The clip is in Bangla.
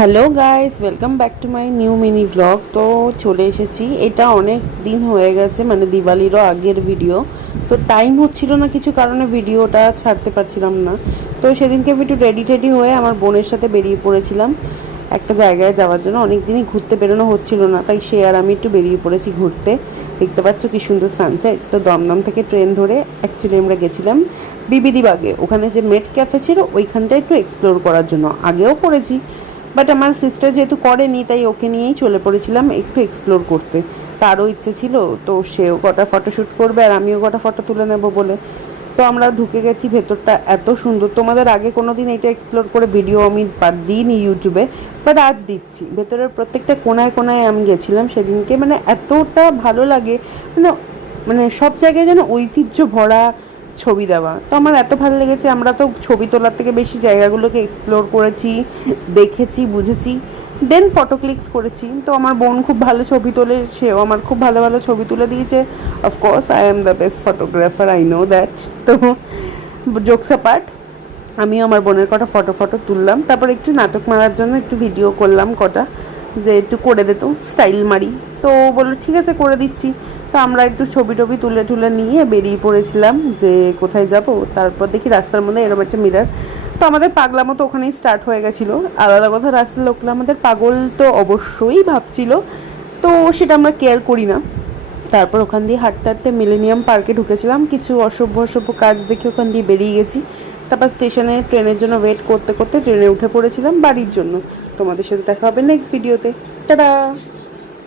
Hello guys, welcome back to my new mini blog. তো চলে এসেছি, এটা অনেক দিন হয়ে গেছে, মানে দিওয়ালিরও আগের ভিডিও। তো টাইম হচ্ছিল না কিছু কারণে ভিডিওটা ছাড়তে পারছিলাম না। তো সেদিনকে আমি একটু রেডি টেডি হয়ে আমার বোনের সাথে বেরিয়ে পড়েছিলাম একটা জায়গায় যাওয়ার জন্য। অনেক দিনই ঘুরতে বেরোনো হচ্ছিল না, তাই সে আর আমি একটু বেরিয়ে পড়েছি ঘুরতে। দেখতে পাচ্ছ কি সুন্দর সানসেট। তো দমদম থেকে ট্রেন ধরে অ্যাকচুয়ালি আমরা গেছিলাম বিবিদি বাগে। ওখানে যে মেট ক্যাফে ছিল ওইখানটা একটু এক্সপ্লোর করার জন্য। আগেও করেছি, বাট আমার সিস্টার যেহেতু করেনি তাই ওকে নিয়েই চলে পড়েছিলাম একটু এক্সপ্লোর করতে। তারও ইচ্ছে ছিল, তো সেও কটা ফটোশ্যুট করবে আর আমিও কটা ফটো তুলে নেব বলে। তো আমরা ঢুকে গেছি, ভেতরটা এত সুন্দর। তোমাদের আগে কোনো দিন এটা এক্সপ্লোর করে ভিডিও আমি দিইনি ইউটিউবে, বাট আজ দিচ্ছি। ভেতরের প্রত্যেকটা কোনায় কোনায় আমি গেছিলাম সেদিনকে, মানে এতটা ভালো লাগে। মানে মানে সব জায়গায় যেন ঐতিহ্য ভরা ছবি দেওয়া। তো আমার এত ভালো লেগেছে। আমরা তো ছবি তোলার থেকে বেশি জায়গাগুলোকে এক্সপ্লোর করেছি, দেখেছি, বুঝেছি, দেন ফটো ক্লিকস করেছি। তো আমার বোন খুব ভালো ছবি তোলে, সেও আমার খুব ভালো ভালো ছবি তুলে দিয়েছে। Of course I am the best photographer, I know that. তো জোকস অ্যাপার্ট, আমিও আমার বোনের কটা ফটো তুললাম। তারপর একটু নাটক মারার জন্য একটু ভিডিও করলাম কটা, যে একটু করে দিত, স্টাইল মারি। তো ও বললো ঠিক আছে করে দিচ্ছি। তো আমরা একটু ছবি টবি তুলে টুলে নিয়ে বেরিয়ে পড়েছিলাম যে কোথায় যাব। তারপর দেখি রাস্তার মধ্যে এরকম একটা মিরার। তো আমাদের পাগলামো তো ওখানেই স্টার্ট হয়ে গেছিলো। আলাদা কথা, রাস্তার লোকরা আমাদের পাগল তো অবশ্যই ভাবছিল, তো সেটা আমরা কেয়ার করি না। তারপর ওখান দিয়ে হাঁটতে হাঁটতে মিলেনিয়াম পার্কে ঢুকেছিলাম। কিছু অসভ্য অসভ্য কাজ দেখে ওখান দিয়ে বেরিয়ে গেছি। তারপর স্টেশনে ট্রেনের জন্য ওয়েট করতে করতে ট্রেনে উঠে পড়েছিলাম বাড়ির জন্য। তোমাদের সাথে দেখা হবে নেক্সট ভিডিওতে। টাটা।